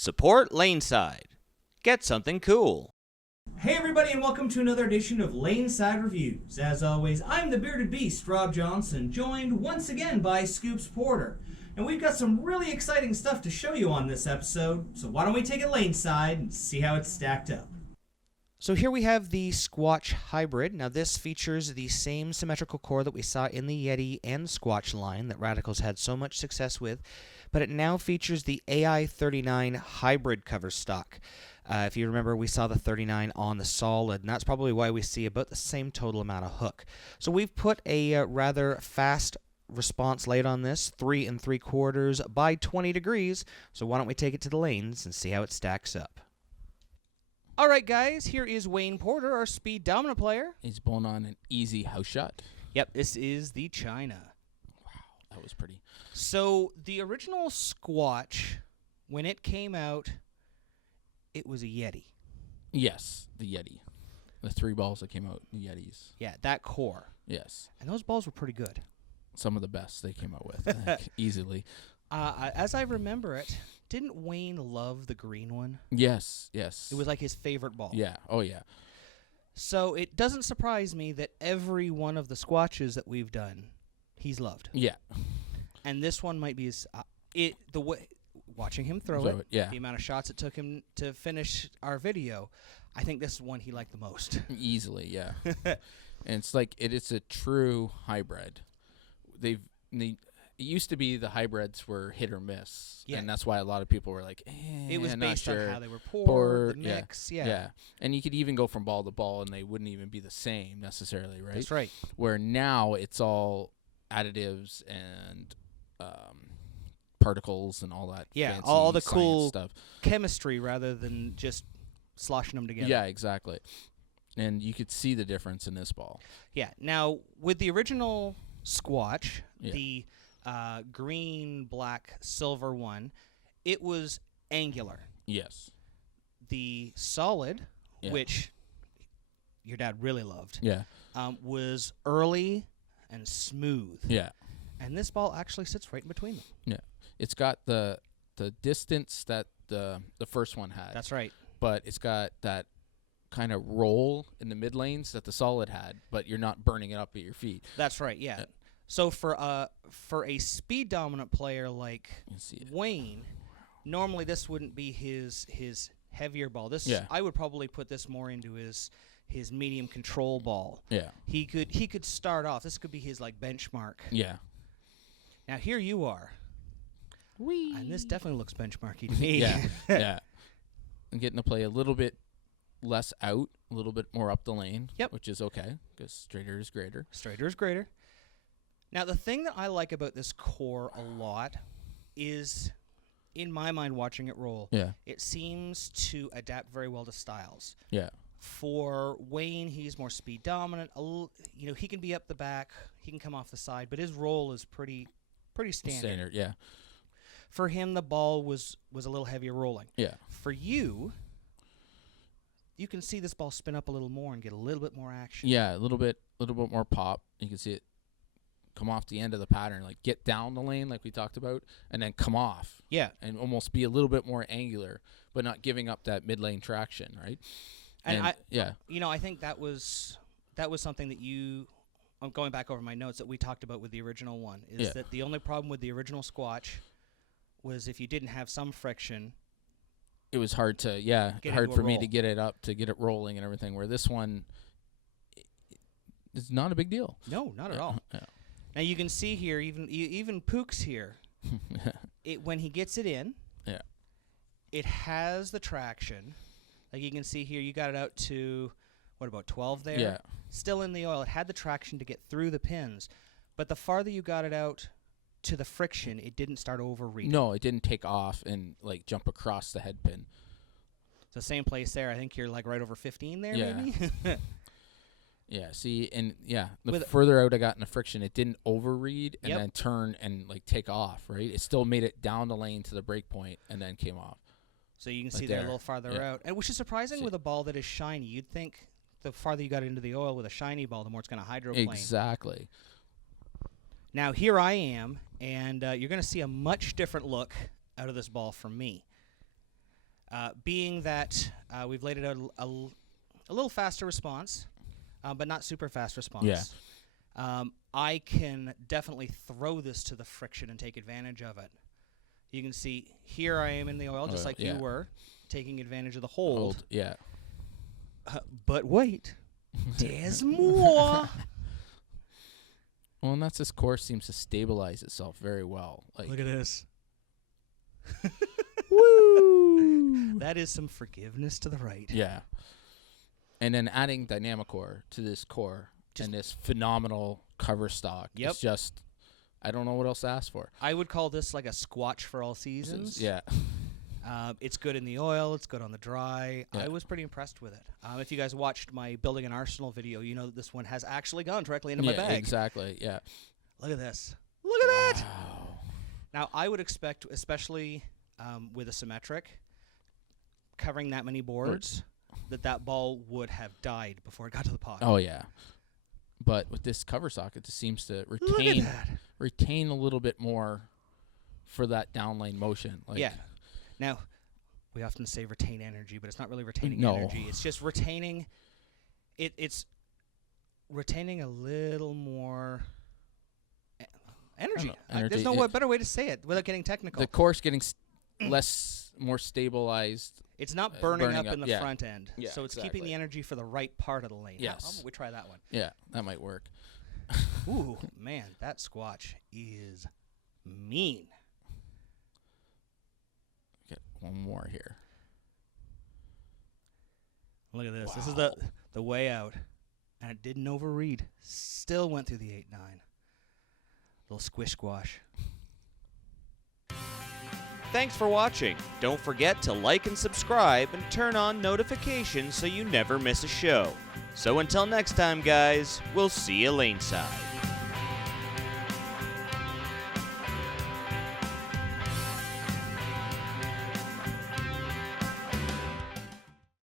Support Laneside. Get something cool. Hey everybody, and welcome to another edition of Laneside Reviews. As always, I'm the bearded beast, Rob Johnson, joined once again by Scoops Porter. And we've got some really exciting stuff to show you on this episode, so why don't we take it Laneside and see how it's stacked up. So here we have the SQUATCH HYBRID. Now this features the same symmetrical core that we saw in the Yeti and SQUATCH line that Radicals had so much success with, but it now features the AI39 hybrid cover stock. If you remember, we saw the 39 on the solid, and that's probably why we see about the same total amount of hook. So we've put a rather fast response late on this, 3 3/4 by 20 degrees. So why don't we take it to the lanes and see how it stacks up. All right, guys, here is Wayne Porter, our speed dominant player. He's bowling on an easy house shot. Yep, this is the China. Wow, that was pretty. So the original SQUATCH, when it came out, it was a Yeti. Yes, the Yeti. The 3 balls that came out, the Yetis. Yeah, that core. Yes. And those balls were pretty good. Some of the best they came out with, I think, easily. As I remember it, didn't Wayne love the green one? Yes, yes. It was like his favorite ball. Yeah, oh yeah. So it doesn't surprise me that every one of the SQUATCHes that we've done, he's loved. Yeah. And this one might be his... the way watching him throw it, yeah. the amount of shots it took him to finish our video, I think this is one he liked the most. Easily, yeah. And it's like it's a true hybrid. It used to be the hybrids were hit or miss, and that's why a lot of people were like, it was not based sure. on how they were poured, the mix, yeah. And you could even go from ball to ball, and they wouldn't even be the same necessarily, right? That's right. Where now it's all additives and particles and all that. Yeah, fancy all the science cool stuff. Chemistry rather than just sloshing them together. Yeah, exactly. And you could see the difference in this ball. Yeah. Now, with the original SQUATCH, the green, black, silver one, it was angular. Yes. The solid, which your dad really loved, was early and smooth. Yeah. And this ball actually sits right in between them. Yeah. It's got the distance that the first one had. That's right. But it's got that kind of roll in the mid lanes that the solid had, but you're not burning it up at your feet. That's right, yeah. So for a speed dominant player like Wayne, normally this wouldn't be his heavier ball. I would probably put this more into his medium control ball. Yeah. He could start off. This could be his like benchmark. Yeah. Now here you are. Whee. And this definitely looks benchmarky to me. Yeah. Yeah. I'm getting to play a little bit less out, a little bit more up the lane, which is okay because straighter is greater. Straighter is greater. Now, the thing that I like about this core a lot is, in my mind, watching it roll, it seems to adapt very well to styles. Yeah. For Wayne, he's more speed dominant. He can be up the back, he can come off the side, but his roll is pretty standard. Standard, yeah. For him, the ball was a little heavier rolling. Yeah. For you, you can see this ball spin up a little more and get a little bit more action. Yeah, a little bit more pop. You can see it come off the end of the pattern, like get down the lane like we talked about, and then come off. Yeah. And almost be a little bit more angular, but not giving up that mid-lane traction, right? And I think that was something that I'm going back over my notes that we talked about with the original one, is that the only problem with the original SQUATCH was if you didn't have some friction, it was hard for me to get it up, to get it rolling and everything, where this one is not a big deal. No, not at all. Yeah. Now you can see here, even Pook's here, when he gets it in, it has the traction. Like you can see here, you got it out to, what, about 12 there? Yeah. Still in the oil. It had the traction to get through the pins. But the farther you got it out to the friction, it didn't start overreading. No, it didn't take off and like jump across the head pin. It's the same place there. I think you're like right over 15 there, maybe? Yeah, see, and the further out I got in the friction, it didn't overread and then turn and like take off, right? It still made it down the lane to the break point and then came off. So you can see there a little farther out. And which is surprising with a ball that is shiny. You'd think the farther you got into the oil with a shiny ball, the more it's going to hydroplane. Exactly. Now, here I am, and you're going to see a much different look out of this ball from me. Being that we've laid it out a little faster response, but not super fast response. Yeah. I can definitely throw this to the friction and take advantage of it. You can see here I am in the oil, just like you were, taking advantage of the hold. Yeah. But wait, there's more. Well, and that's this course seems to stabilize itself very well. Like, look at this. Woo! That is some forgiveness to the right. Yeah. And then adding Dynamicore to this core and this phenomenal cover stock. Yep. It's just, I don't know what else to ask for. I would call this like a Squatch for all seasons. Yeah. It's good in the oil. It's good on the dry. Yeah. I was pretty impressed with it. If you guys watched my Building an Arsenal video, you know that this one has actually gone directly into my bag. Exactly. Yeah. Look at this. Look at that. Wow. Now, I would expect, especially with a symmetric, covering that many boards, that ball would have died before it got to the pot. Oh, yeah. But with this cover sock, it just seems to retain a little bit more for that downlane motion. Like, yeah. Now, we often say retain energy, but it's not really retaining No. energy. It's just retaining. It's retaining a little more energy. Energy. There's no better way to say it without getting technical. The course getting more stabilized. It's not burning up in the yeah. front end. Yeah, so it's exactly. keeping the energy for the right part of the lane. Yes. How about we try that one? Yeah, that might work. Ooh, man, that Squatch is mean. Get one more here. Look at this. Wow. This is the way out. And it didn't overread. Still went through the 8-9. Little squish squash. Thanks for watching. Don't forget to like and subscribe and turn on notifications so you never miss a show. So until next time, guys, we'll see you laneside.